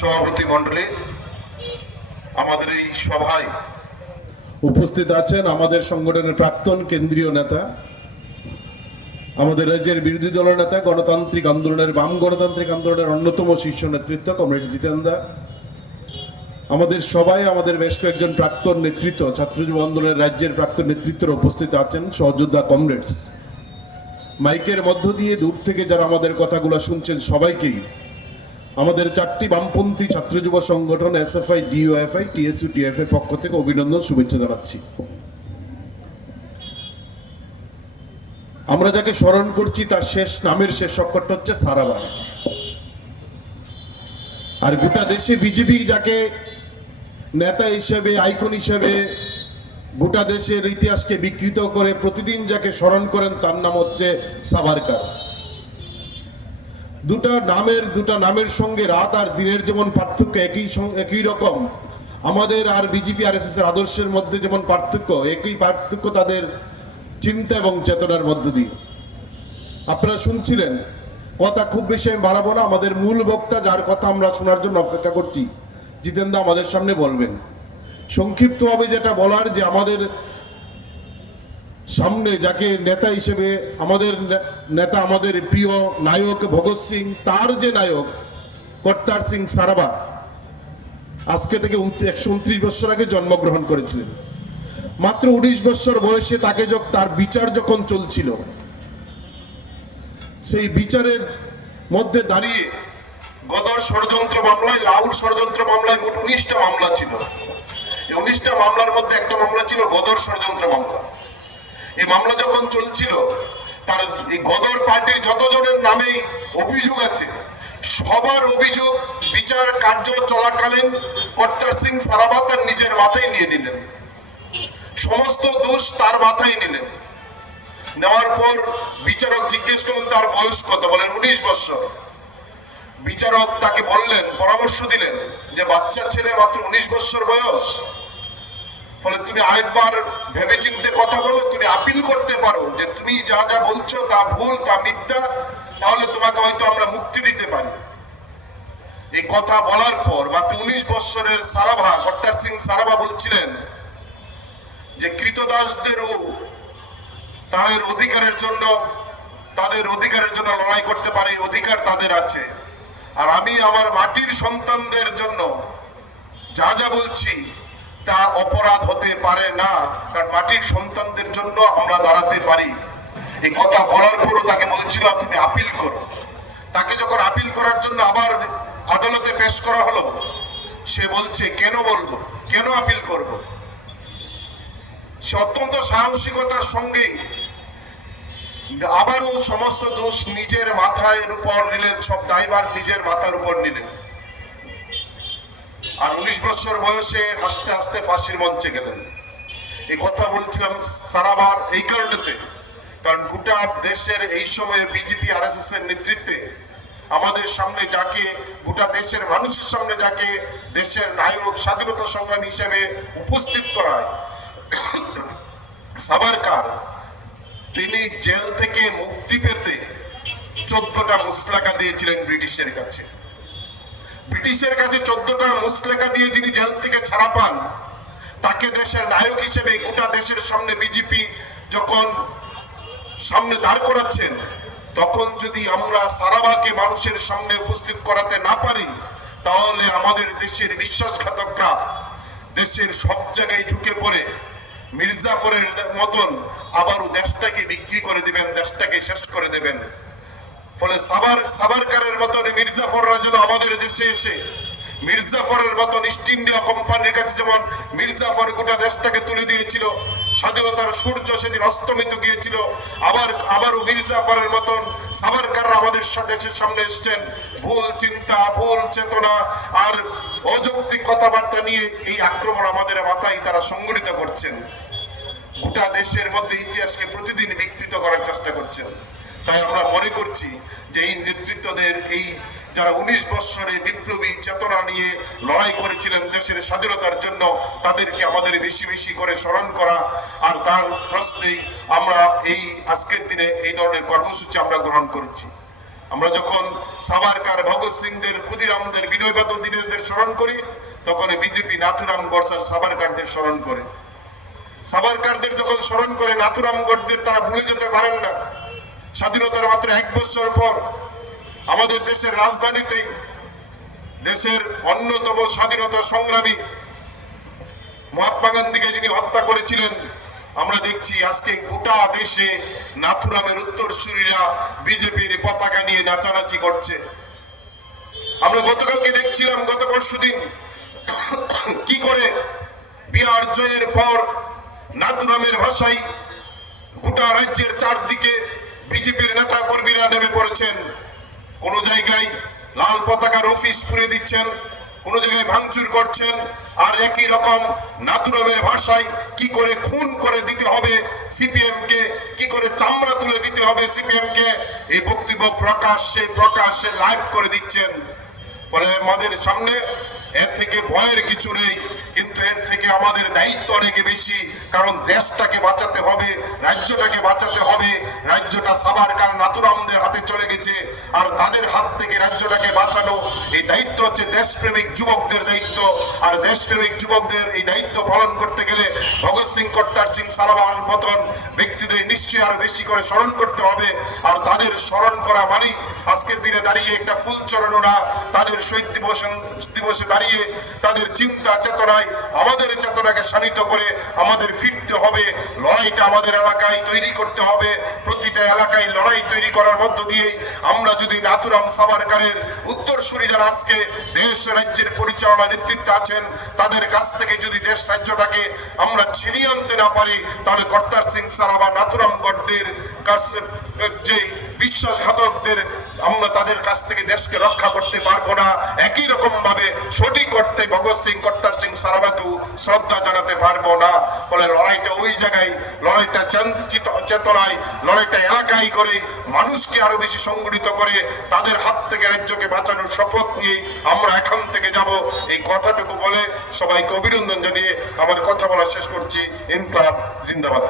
সভাপতি মণ্ডলী, আমাদের এই সভায় উপস্থিত আছেন আমাদের সংগঠনের প্রাক্তন কেন্দ্রীয় নেতা, আমাদের রাজ্যের বিরোধী দলের নেতা, গণতান্ত্রিক আন্দোলনের বাম গণতান্ত্রিক আন্দোলনের অন্যতম শীর্ষ নেতৃত্ব, কমরেড জিতেন দা আমাদের সবাই আমাদের বেশ কয়েকজন প্রাক্তন নেতৃত্ব, ছাত্র যুব আন্দোলনের রাজ্যের প্রাক্তন নেতৃত্বের উপস্থিত আছেন, সহযোদ্ধা কমরেডস। মাইকের মধ্য দিয়ে দূর থেকে যারা আমাদের কথাগুলো শুনছেন সবাইকেই আমাদের চারটি বামপন্থী ছাত্র যুব সংগঠন এসএফআই ডিওএফআই টিএসইউ টিএফ এর পক্ষ থেকে অভিনন্দন, শুভেচ্ছা জানাচ্ছি। আমরা যাকে স্মরণ করছি, তার শেষ নামের শেষ অক্ষরটা হচ্ছে সারাবার। আর গোটা দেশে বিজেপি যাকে নেতা হিসেবে, আইকন হিসেবে গোটা দেশের ইতিহাসকে বিকৃত করে প্রতিদিন যাকে স্মরণ করেন, তার নাম হচ্ছে সাভারকার। দুটা নামের দুটা নামের সঙ্গে রাত আর দিনের যেমন পার্থক্য একই একই রকম, আমাদের আর বিজেপি আর এস আদর্শের মধ্যে যেমন পার্থক্য, একই পার্থক্য তাদের চিন্তা এবং চেতনার মধ্য দিয়ে। আপনারা শুনছিলেন, কথা খুব বেশি আমি বাড়াবো না, আমাদের মূল বক্তা যার কথা আমরা শোনার জন্য অপেক্ষা করছি জিতেন্দা আমাদের সামনে বলবেন। সংক্ষিপ্তভাবে যেটা বলার যে আমাদের সামনে যাকে নেতা হিসেবে আমাদের নেতা আমাদের প্রিয় নায়ক ভগৎ সিং, তার যে নায়ক, কর্তার সিং সারাবা, আজকে থেকে একশো উনত্রিশ বছর আগে জন্মগ্রহণ করেছিলেন। মাত্র উনিশ বছর বয়সে তাকে তার বিচার যখন চলছিল, সেই বিচারের মধ্যে দাঁড়িয়ে গদর ষড়যন্ত্র মামলায় লাউর ষড়যন্ত্র মামলায় মোট উনিশটা মামলা ছিল। এই উনিশটা মামলার মধ্যে একটা মামলা ছিল গদর ষড়যন্ত্র মামলা। এই মামলা যখন চলছিল, তার এই গদর পার্টির যতজনের নামেই অভিযোগ আছে, সবার অভিযোগ, বিচার কার্য চলাকালীন কর্তার সিং সারাবা তার নিজের মাথায় নিয়ে নিলেন। সমস্ত দোষ তার মাথায় নিলেন। নেওয়ার পর বিচারক জিজ্ঞেস করলেন, তার বয়স কত? বলেন, উনিশ বছর। বিচারক তাকে বললেন, পরামর্শ দিলেন যে বাচ্চা ছেলে মাত্র উনিশ বছর বয়স। ফলে তুমি আরেকবার ভেবে চিন্তে কথা বলো, তুমি আপিল করতে পারো যে তুমি যা যা বলছো, তা ভুল, তা মিথ্যা, তাহলে তোমাকে হয়তো আমরা মুক্তি দিতে পারি। এই কথা বলার পর মাত্র উনিশ বৎসরের সারাভা, কর্তার সিং সারাভা বলছিলেন যে কৃতদাসদেরও তাদের অধিকারের জন্য, তাদের অধিকারের জন্য লড়াই করতে পারে অধিকার তাদের আছে। আর আমি আমার মাটির সন্তানদের জন্য যা যা বলছি তা অপরাধ হতে পারে না, কারণ মাটির সন্তানদের জন্য আমরা দাঁড়াতে পারি। এই কথা বলার পরও তাকে বলছিলাম, তুমি আপিল করো। তাকে যখন আপিল করার জন্য আবার আদালতে পেশ করা হলো, সে বলছে, কেন বলব? কেন আপিল করব? সে অত্যন্ত সাহসিকতার সঙ্গে আবারও সমস্ত দোষ নিজের মাথায় উপর নিলেন, সব দায়ভার নিজের মাথার উপর নিলেন। আর উনিশ বছর বয়সে আস্তে আস্তে ফাঁসির মঞ্চে গেলেন। এই কথা বলছিলাম সারাবার এই কারণেতে। কারণ গোটা দেশের এই সময়ে বিজেপি আর এস এর নেতৃত্বে আমাদের সামনে যাকে, গোটা দেশের মানুষের সামনে যাকে দেশের নায়ক, স্বাধীনতা সংগ্রামী হিসেবে উপস্থিত করায়, সাবারকার তিনি জেল থেকে মুক্তি পেতে চোদ্দটা মুসলাকা দিয়েছিলেন ব্রিটিশের কাছে। ব্রিটিশের কাছে চোদ্দটা মুসলেখা দিয়ে যিনি জেল থেকে ছাড়া পান, তাকে দেশের নায়ক হিসেবে গোটা দেশের সামনে বিজেপি যখন সামনে দাঁড় করাচ্ছেন, তখন যদি আমরা সারাবাকে মানুষের সামনে উপস্থিত করাতে না পারি, তাহলে আমাদের দেশের বিশ্বাসঘাতকরা দেশের সব জায়গায় ঢুকে পড়ে। মির্জাফরের মতন আবারও দেশটাকে বিক্রি করে দিবেন, দেশটাকে শেষ করে দেবেন। ফলে সাবার, সাবারকারের মতন মির্জাফররা যেন আমাদের দেশে এসে, মির্জাফরের মতন ইস্ট ইন্ডিয়া কোম্পানির কাছে যেমন মির্জাফর গোটা দেশটাকে তুলে দিয়েছিল, স্বাধীনতার সূর্য সেদিন অস্তমিত গিয়েছিল, আবার, আবারও মির্জাফরের মতন সাবারকাররা আমাদের দেশের সামনে এসছেন। ভুল চিন্তা, ভুল চেতনা আর অযৌক্তিক কথাবার্তা নিয়ে এই আক্রমণ আমাদের মাথায় তারা সংগঠিত করছেন। গোটা দেশের মধ্যে ইতিহাসকে প্রতিদিন বিকৃত করার চেষ্টা করছেন। তাই আমরা মনে করছি যে এই নেতৃত্বদের এই যারা উনিশ বৎসরে বিপ্লবী চেতনা নিয়ে লড়াই করেছিলেন দেশের স্বাধীনতার জন্য, তাদেরকে আমাদের বেশি বেশি করে স্মরণ করা। আর তার প্রশ্নেই আমরা এই আজকের দিনে এই ধরনের কর্মসূচি আমরা গ্রহণ করেছি। আমরা যখন সাবারকার ভগৎ সিংদের, ক্ষুদিরামদের বিনয় বাদল দীনেশদের স্মরণ করি, তখন বিজেপি নাথুরাম গড়সার সাবারকারদের স্মরণ করে। সাবারকারদের যখন স্মরণ করে, নাথুরাম গড়দের তারা ভুলে যেতে পারেন না। স্বাধীনতার মাত্র এক বছর পর আমাদের দেশের রাজধানীতে দেশের অন্যতম স্বাধীনতা সংগ্রামী মহাত্মা গান্ধীকে যিনি হত্যা করেছিলেন, আমরা দেখছি আজকে গোটা দেশে নাথুরামের উত্তরসূরিরা বিজেপির পতাকা নিয়ে নাচানাচি করছে। আমরা গতকালকে দেখছিলাম, গত পরশু দিন কি করে বিহার জয়ের পর নাথুরামের ভাষায় গোটা রাজ্যের চারদিকে বিজেপির নেতা কর্মীরা নেমে পড়েছেন। কোন জায়গায় লাল পতাকার অফিস পুড়ে দিচ্ছেন, কোন জায়গায় ভাঙচুর করছেন, আর একই রকম নাতুরমের ভাষায় কি করে খুন করে দিতে হবে সিপিএম কে কি করে চামড়া তুলে দিতে হবে সিপিএম কে এই বক্তব্য প্রকাশ্যে প্রকাশ্যে লাইভ করে দিচ্ছেন। ফলে আমাদের সামনে এর থেকে ভয়ের কিছু নেই। কিন্তু এর থেকে আমাদের দায়িত্ব অনেক বেশি, কারণ দেশটাকে বাঁচাতে হবে, রাজ্যটাকে বাঁচাতে হবে, রাজ্যটা সাবারকার নাতুরামদের হাতে চলে গেছে, আর তাদের হাত থেকে রাজ্যটাকে বাঁচানো এই দায়িত্ব হচ্ছে দেশপ্রেমিক যুবকদের দায়িত্ব। আর দেশপ্রেমিক যুবকদের এই দায়িত্ব পালন করতে গেলে ভগৎ সিং, কট্টার সিং সারাবার মতন ব্যক্তিদের নিশ্চয়ই আরও বেশি করে স্মরণ করতে হবে। আর তাদের স্মরণ করা মানেই আজকের দিনে দাঁড়িয়ে একটা ফুল চড়ানো না, তাদের শহীদ দিবস দিবসে দাঁড়িয়ে তাদের চিন্তা চেতনায়, আমাদের চেতনাকে শানিত করে আমাদের ফিরতে হবে। লড়াইটা আমাদের এলাকায় তৈরি করতে হবে। প্রতিটা এলাকায় লড়াই তৈরি করার মধ্য দিয়ে আমরা যদি নাথুরাম সাবারকারের উত্তরসূরি আজকে দেশ রাজ্যের পরিচালনা নেতৃত্বে আছেন, তাদের কাছ থেকে যদি দেশ রাজ্যটাকে আমরা ছিনিয়ে আনতে না পারি, তাহলে কর্তার সিং সারা বা নাথুরাম গড্ডের কাছে, যে বিশ্বাসঘাতকদের আমরা তাদের কাছ থেকে দেশকে রক্ষা করতে পারব না। একই রকম ভাবে সঠিক করতে ভগৎ সিং কর্তার সিং সারাবাকেও শ্রদ্ধা জানাতে পারব না। ফলে লড়াইটা ওই জায়গায়, লড়াইটা চেতনায় লড়াইটা এলাকায় করে মানুষকে আরও বেশি সংগঠিত করে তাদের হাত থেকে রাজ্যকে বাঁচানোর শপথ নিয়ে আমরা এখান থেকে যাব। এই কথাটুকু বলে সবাইকে অভিনন্দন জানিয়ে আমার কথা বলা শেষ করছি। ইনকলাব জিন্দাবাদ।